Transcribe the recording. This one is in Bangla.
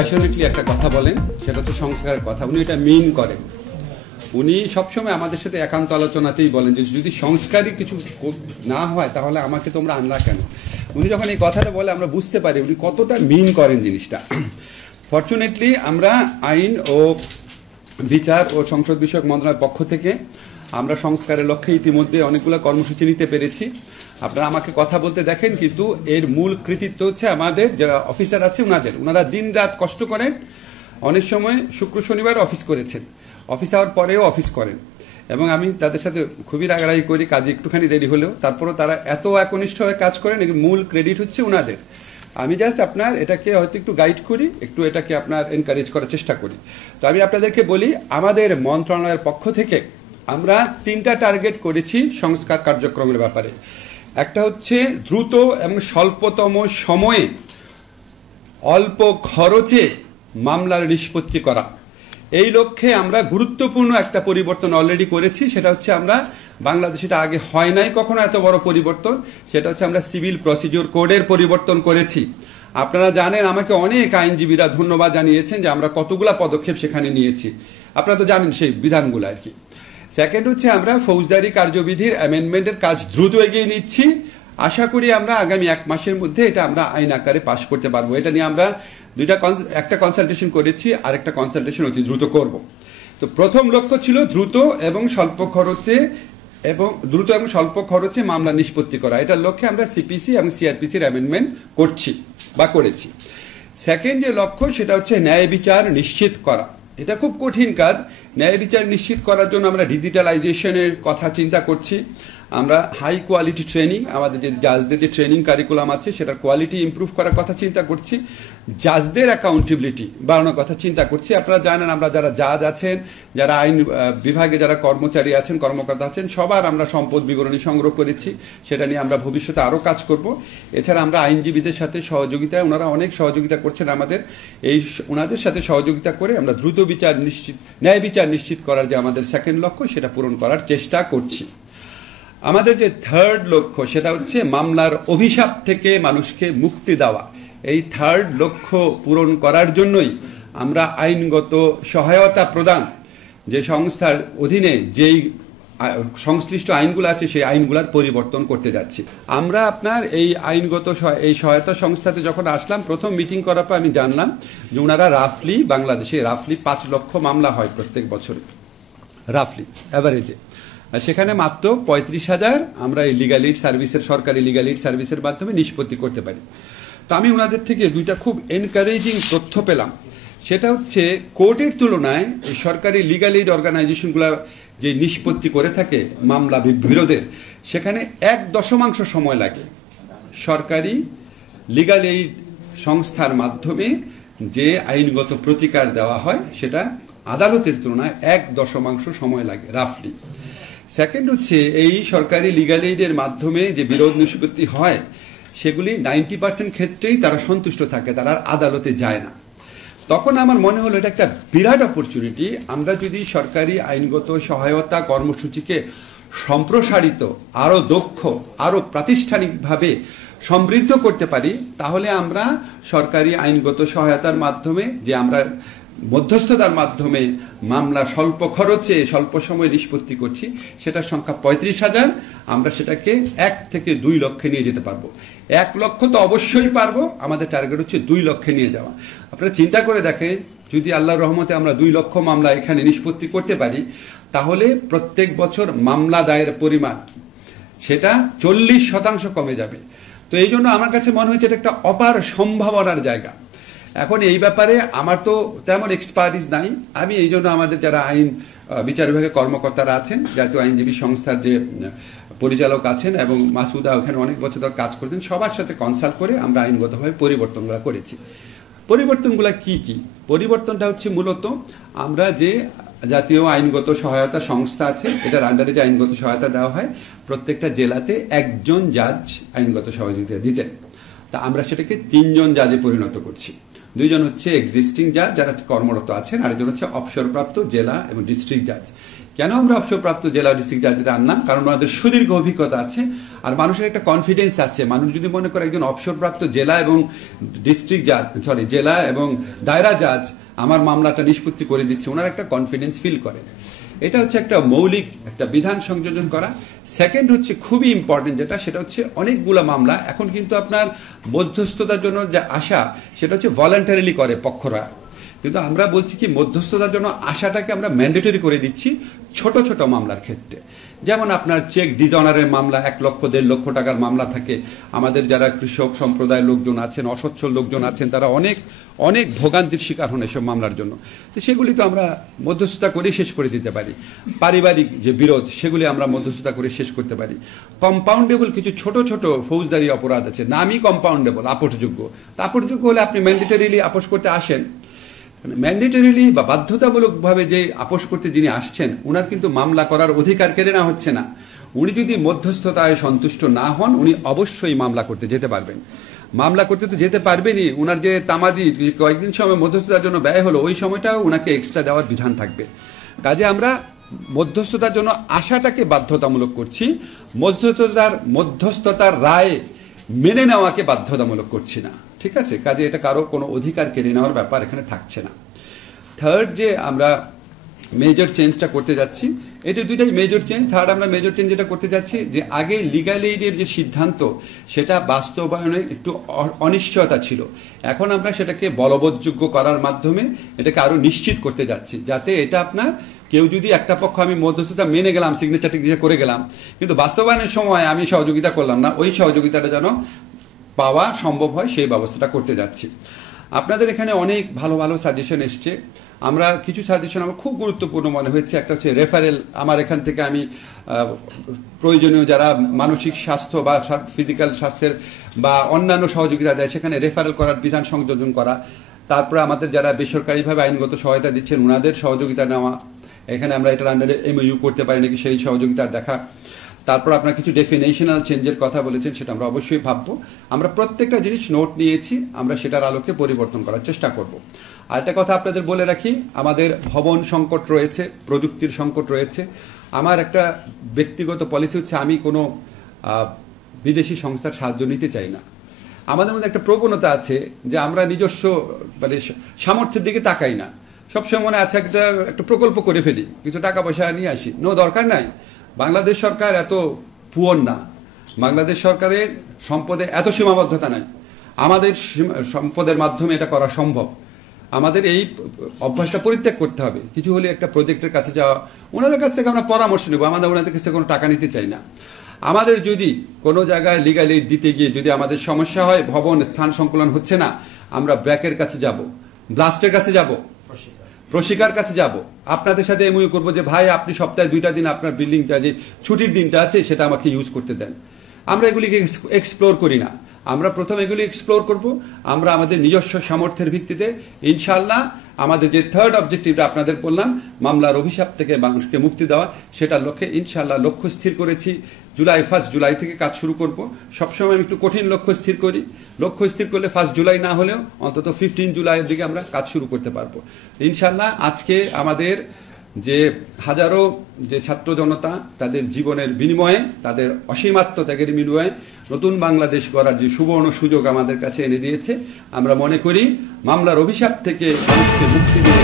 প্যাশনেটলি একটা কথা বলেন, সেটা তো সংস্কারের কথা। উনি এটা মিন করেন। উনি সবসময় আমাদের সাথে একান্ত আলোচনাতেই বলেন যে যদি সংস্কারই কিছু না হয় তাহলে আমাকে তোমরা আনলা কেন। উনি যখন এই কথাটা বলে আমরা বুঝতে পারি উনি কতটা মিন করেন জিনিসটা। ফরচুনেটলি আমরা আইন ও বিচার ও সংসদ বিষয়ক মন্ত্রণালয়ের পক্ষ থেকে আমরা সংস্কারের লক্ষ্যে ইতিমধ্যে অনেকগুলো কর্মসূচি নিতে পেরেছি। আপনারা আমাকে কথা বলতে দেখেন, কিন্তু এর মূল কৃতিত্ব হচ্ছে আমাদের যারা অফিসার আছে ওনারা দিন রাত কষ্ট করেন। অনেক সময় শুক্র শনিবার অফিস করেছেন, অফিস আওয়ার পরেও অফিস করেন, এবং আমি তাদের সাথে খুবই রাগারাগি করি, কাজে একটুখানি দেরি হলেও তারপরেও তারা এত একনিষ্ঠভাবে কাজ করেন। এর মূল ক্রেডিট হচ্ছে ওনাদের। আমি জাস্ট আপনার এটাকে হয়তো একটু গাইড করি, একটু এটাকে আপনার এনকারেজ করার চেষ্টা করি। তো আমি আপনাদেরকে বলি, আমাদের মন্ত্রণালয়ের পক্ষ থেকে আমরা 3টা টার্গেট করেছি সংস্কার কার্যক্রমের ব্যাপারে। একটা হচ্ছে দ্রুত এবং স্বল্পতম সময়ে অল্প খরচে মামলার নিষ্পত্তি করা। এই লক্ষ্যে আমরা গুরুত্বপূর্ণ একটা পরিবর্তন অলরেডি করেছি। সেটা হচ্ছে আমরা বাংলাদেশে এটা আগে হয় নাই কখনো এত বড় পরিবর্তন, সেটা হচ্ছে আমরা সিভিল প্রসিডিওর কোডের পরিবর্তন করেছি। আপনারা জানেন, আমাকে অনেক আইনজীবীরা ধন্যবাদ জানিয়েছেন যে আমরা কতগুলা পদক্ষেপ সেখানে নিয়েছি। আপনারা তো জানেন সেই বিধানগুলো আর কি। সেকেন্ড হচ্ছে আমরা ফৌজদারি কার্যবিধির অ্যামেন্ডমেন্টের কাজ দ্রুত এগিয়ে নিচ্ছি। আশা করি আমরা আগামী 1 মাসের মধ্যে এটা আমরা আইন আকারে পাশ করতে পারবো। এটা নিয়ে আমরা একটা কনসালটেশন করেছি, আর একটা কনসালটেশন অতি দ্রুত করব। তো প্রথম লক্ষ্য ছিল দ্রুত এবং স্বল্প খরচে মামলা নিষ্পত্তি করা। এটার লক্ষ্যে আমরা সিপিসি এবং সিআরপিসির অ্যামেন্ডমেন্ট করেছি। সেকেন্ড যে লক্ষ্য সেটা হচ্ছে ন্যায় বিচার নিশ্চিত করা। এটা খুব কঠিন কাজ। ন্যায় বিচার নিশ্চিত করার জন্য আমরা ডিজিটালাইজেশনের কথা চিন্তা করছি। আমরা হাই কোয়ালিটি ট্রেনিং, আমাদের যে জাজদের যে ট্রেনিং কারিকুলাম আছে সেটার কোয়ালিটি ইমপ্রুভ করার কথা চিন্তা করছি। জাজদের অ্যাকাউন্টেবিলিটি বাড়ানোর কথা চিন্তা করছি। আপনারা জানেন, আমরা যারা জাজ আছেন, যারা আইন বিভাগে যারা কর্মচারী আছেন, কর্মকর্তা আছেন, সবার আমরা সম্পদ বিবরণী সংগ্রহ করেছি। সেটা নিয়ে আমরা ভবিষ্যতে আরও কাজ করব। এছাড়া আমরা আইনজীবীদের সাথে সহযোগিতায়, ওনারা অনেক সহযোগিতা করছেন আমাদের, ওনাদের সাথে সহযোগিতা করে আমরা দ্রুত ন্যায় বিচার নিশ্চিত করার যে আমাদের সেকেন্ড লক্ষ্য সেটা পূরণ করার চেষ্টা করছি। আমাদের যে থার্ড লক্ষ্য সেটা হচ্ছে মামলার অভিশাপ থেকে মানুষকে মুক্তি দেওয়া। এই থার্ড লক্ষ্য পূরণ করার জন্যই আমরা আইনগত সহায়তা প্রদান যে সংস্থার অধীনে যেই সংশ্লিষ্ট আইনগুলো আছে সেই আইনগুলোর পরিবর্তন করতে যাচ্ছি। আমরা আপনার এই এই সহায়তা সংস্থাতে যখন আসলাম, প্রথম মিটিং করার পর আমি জানলাম যে ওনারা বাংলাদেশে 5 লক্ষ মামলা হয় প্রত্যেক বছরে, অ্যাভারেজে। সেখানে মাত্র 35,000 আমরা এই লিগ্যাল এইড সার্ভিসের, সরকারি লিগ্যাল এইড সার্ভিসের মাধ্যমে নিষ্পত্তি করতে পারি। তো আমি ওনাদের থেকে 2টা খুব এনকারেজিং তথ্য পেলাম। সেটা হচ্ছে কোর্টের তুলনায় এই সরকারি লিগ্যাল এইড অর্গানাইজেশনগুলো যে নিষ্পত্তি করে থাকে মামলা বিরোধের, সেখানে 1 সময় লাগে। সরকারি লিগ্যাল এইড সংস্থার মাধ্যমে যে আইনগত প্রতিকার দেওয়া হয় সেটা আদালতের তুলনায় 1 সময় লাগে রাফলি। সেকেন্ড হচ্ছে এই সরকারি লিগ্যাল এইডের মাধ্যমে যে বিরোধ নিষ্পত্তি হয় সেগুলি 90% ক্ষেত্রেই তারা সন্তুষ্ট থাকে, তারা আদালতে যায় না। তখন আমার মনে হলো এটা একটা বিরাট অপরচুনিটি। আমরা যদি সরকারি আইনগত সহায়তা কর্মসূচিকে সম্প্রসারিত, আরো দক্ষ, আরো প্রাতিষ্ঠানিকভাবে সমৃদ্ধ করতে পারি, তাহলে আমরা সরকারি আইনগত সহায়তার মাধ্যমে যে আমরা মধ্যস্থতার মাধ্যমে মামলা স্বল্প খরচে স্বল্প সময়ে নিষ্পত্তি করছি, সেটার সংখ্যা 35,000। আমরা সেটাকে 1 থেকে 2 লক্ষে নিয়ে যেতে পারবো। 1 লক্ষ তো অবশ্যই পারবো, আমাদের টার্গেট হচ্ছে 2 লক্ষে নিয়ে যাওয়া। আপনারা চিন্তা করে দেখেন, যদি আল্লাহর রহমতে আমরা 2 লক্ষ মামলা এখানে নিষ্পত্তি করতে পারি, তাহলে প্রত্যেক বছর মামলা দায়ের পরিমাণ সেটা 40% কমে যাবে। তো এই জন্য আমার কাছে মনে হয়েছে এটা একটা অপার সম্ভাবনার জায়গা। এখন এই ব্যাপারে আমার তো তেমন এক্সপার্টিস নাই। আমি এই জন্য আমাদের যারা আইন বিচার বিভাগের কর্মকর্তারা আছেন, জাতীয় আইনজীবী সংস্থার যে পরিচালক আছেন এবং মাসুদা ওখানে অনেক বছর ধরে কাজ করছেন, সবার সাথে কনসাল্ট করে আমরা আইনগতভাবে পরিবর্তনগুলো করেছি। পরিবর্তনগুলো কি? পরিবর্তনটা হচ্ছে মূলত আমরা যে জাতীয় আইনগত সহায়তা সংস্থা আছে, এটার আন্ডারে যে আইনগত সহায়তা দেওয়া হয়, প্রত্যেকটা জেলাতে 1 জন জাজ আইনগত সহযোগিতা দিতেন। তা আমরা সেটাকে 3 জন জাজে পরিণত করছি। দুইজন হচ্ছে এক্সিস্টিং জাজ যারা কর্মরত আছেন, আরেকজন হচ্ছে অবসরপ্রাপ্ত জেলা এবং ডিস্ট্রিক্ট জাজ। কেন আমরা অবসরপ্রাপ্ত জেলা ডিস্ট্রিক্ট জাজদের আনলাম? কারণ ওনাদের সুদীর্ঘ অভিজ্ঞতা আছে আর মানুষের একটা কনফিডেন্স আছে। মানুষ যদি মনে করে একজন অবসরপ্রাপ্ত জেলা এবং ডিস্ট্রিক্ট জাজ জেলা এবং দায়রা জাজ আমার মামলাটা নিষ্পত্তি করে দিচ্ছে, ওনার একটা কনফিডেন্স ফিল করে। এটা হচ্ছে একটা মৌলিক একটা বিধান সংযোজন করা। সেকেন্ড হচ্ছে খুবই ইম্পর্টেন্ট যেটা, সেটা হচ্ছে অনেকগুলো মামলা এখন কিন্তু আপনার মধ্যস্থতার জন্য যে আশা সেটা হচ্ছে ভলান্টারিলি করে পক্ষরা, কিন্তু আমরা বলছি কি মধ্যস্থতার জন্য আশাটাকে আমরা ম্যান্ডেটরি করে দিচ্ছি ছোট ছোট মামলার ক্ষেত্রে। যেমন আপনার চেক ডিজঅনারের মামলা 1 লক্ষ 1.5 লক্ষ টাকার মামলা থাকে। আমাদের যারা কৃষক সম্প্রদায়ের লোকজন আছেন, অসচ্ছল লোকজন আছেন, তারা অনেক অনেক ভোগান্তির শিকার হন এসব মামলার জন্য। তো সেগুলি তো আমরা মধ্যস্থতা করে শেষ করে দিতে পারি। পারিবারিক যে বিরোধ সেগুলি আমরা মধ্যস্থতা করে শেষ করতে পারি। কম্পাউন্ডেবল কিছু ছোট ছোট ফৌজদারি অপরাধ আছে, নামই কম্পাউন্ডেবল, আপোষযোগ্য। তা আপোষযোগ্য হলে আপনি ম্যান্ডেটরিলি আপোষ করতে আসেন, ম্যান্ডেটরিলি বা বাধ্যতামূলকভাবে যে আপোষ করতে যিনি আসছেন উনার কিন্তু মামলা করার অধিকার কেড়ে নেওয়া হচ্ছে না। উনি যদি মধ্যস্থতায় সন্তুষ্ট না হন উনি অবশ্যই মামলা করতে যেতে পারবেন। মামলা করতে তো যেতে পারবেনই, উনার যে তামাদি কয়েকদিন সময় মধ্যস্থতার জন্য ব্যয় হলো ওই সময়টাও উনাকে এক্সট্রা দেওয়ার বিধান থাকবে। কাজে আমরা মধ্যস্থতার জন্য আশাটাকে বাধ্যতামূলক করছি, মধ্যস্থতার রায় মেনে নেওয়াকে বাধ্যতামূলক করছি না। ঠিক আছে, কাজে এটা কারো কোনো অধিকার কেড়ে নেওয়ার ব্যাপার এখানে থাকছে না। থার্ড যে আমরা মেজর চেঞ্জটা করতে যাচ্ছি, এটা দুইটাই মেজর চেঞ্জ। থার্ড আমরা মেজর চেঞ্জ যেটা করতে যাচ্ছি যে আগে লিগ্যাল এইডের যে সিদ্ধান্ত সেটা বাস্তবায়নে একটু অনিশ্চয়তা ছিল, এখন আমরা সেটাকে বলবৎযোগ্য করার মাধ্যমে এটাকে আরো নিশ্চিত করতে যাচ্ছি, যাতে এটা আপনার কেউ যদি একটা পক্ষ আমি মধ্যস্থতা মেনে গেলাম, সিগনেচারটি করে গেলাম, কিন্তু বাস্তবায়নের সময় আমি সহযোগিতা করলাম না, ওই সহযোগিতাটা যেন পাওয়া সম্ভব হয় সেই ব্যবস্থাটা করতে যাচ্ছি। আপনাদের এখানে অনেক ভালো ভালো সাজেশন এসছে। আমরা কিছু সাজেশন আমার খুব গুরুত্বপূর্ণ মনে হয়েছে। একটা হচ্ছে রেফারেল, আমার এখান থেকে আমি প্রয়োজনীয় যারা মানসিক স্বাস্থ্য বা ফিজিক্যাল স্বাস্থ্যের বা অন্যান্য সহযোগিতা দেয় সেখানে রেফারেল করার বিধান সংযোজন করা। তারপরে আমাদের যারা বেসরকারিভাবে আইনগত সহায়তা দিচ্ছেন ওনাদের সহযোগিতা নেওয়া, এখানে আমরা এটার আন্ডারে MOU করতে পারি নাকি সেই সহযোগিতার দেখা। তারপর আপনার কিছু ডেফিনেশনাল চেঞ্জের কথা বলেছেন, সেটা আমরা অবশ্যই ভাববো। আমরা প্রত্যেকটা জিনিস নোট নিয়েছি, আমরা সেটার আলোকে পরিবর্তন করার চেষ্টা করব। আরেকটা কথা আপনাদের বলে রাখি, আমাদের ভবন সংকট রয়েছে, প্রযুক্তির সংকট রয়েছে। আমার একটা ব্যক্তিগত পলিসি হচ্ছে আমি কোনো বিদেশি সংস্থার সাহায্য নিতে চাই না। আমাদের মধ্যে একটা প্রবণতা আছে যে আমরা নিজস্ব মানে সামর্থ্যের দিকে তাকাই না, সবসময় মনে আছে একটা প্রকল্প করে ফেলি, কিছু টাকা পয়সা নিয়ে আসি। দরকার নাই। বাংলাদেশ সরকার এত পুয়ার না, বাংলাদেশ সরকারের সম্পদে এত সীমাবদ্ধতা নাই, আমাদের সম্পদের মাধ্যমে এটা করা সম্ভব। আমাদের এই অভ্যাসটা পরিত্যাগ করতে হবে। কিছু হলে একটা প্রজেক্টের কাছে যাওয়া, ওনাদের কাছ থেকে আমরা পরামর্শ নেব, আমাদের ওনাদের কাছে কোনো টাকা নিতে চাই না। আমাদের যদি কোনো জায়গায় লিগ্যাল এইড দিতে গিয়ে যদি আমাদের সমস্যা হয়, ভবন স্থান সংকুলন হচ্ছে না, আমরা ব্র্যাকের কাছে যাব, ব্লাস্টের কাছে যাব, প্রশিকার কাছে যাব, আপনাদের সাথে MOU করবো যে ভাই আপনি সপ্তাহে 2টা দিন আপনার বিল্ডিংটা যে ছুটির দিনটা আছে সেটা আমাকে ইউজ করতে দেন। আমরা এগুলিকে এক্সপ্লোর করি না, আমরা প্রথম এগুলি এক্সপ্লোর করব। আমরা আমাদের নিজস্ব সামর্থ্যের ভিত্তিতে ইনশাআল্লাহ আমাদের যে থার্ড অবজেক্টিভটা আপনাদের বললাম, মামলার অভিশাপ থেকে মানুষকে মুক্তি দেওয়া, সেটার লক্ষ্যে ইনশাআল্লাহ লক্ষ্য স্থির করেছি। 1 জুলাই থেকে কাজ শুরু করব। সবসময় আমি একটু কঠিন লক্ষ্য স্থির করি, লক্ষ্য স্থির করলে 1 জুলাই না হলেও অন্তত 15 জুলাইয়ের দিকে আমরা কাজ শুরু করতে পারবো ইনশাআল্লাহ। আজকে আমাদের যে হাজারো যে ছাত্র জনতা তাদের জীবনের বিনিময়ে, তাদের অসীম আত্মত্যাগের বিনিময়ে নতুন বাংলাদেশ গড়ার যে সুবর্ণ সুযোগ আমাদের কাছে এনে দিয়েছে, আমরা মনে করি মামলার অভিশাপ থেকে মানুষকে মুক্তি দিয়ে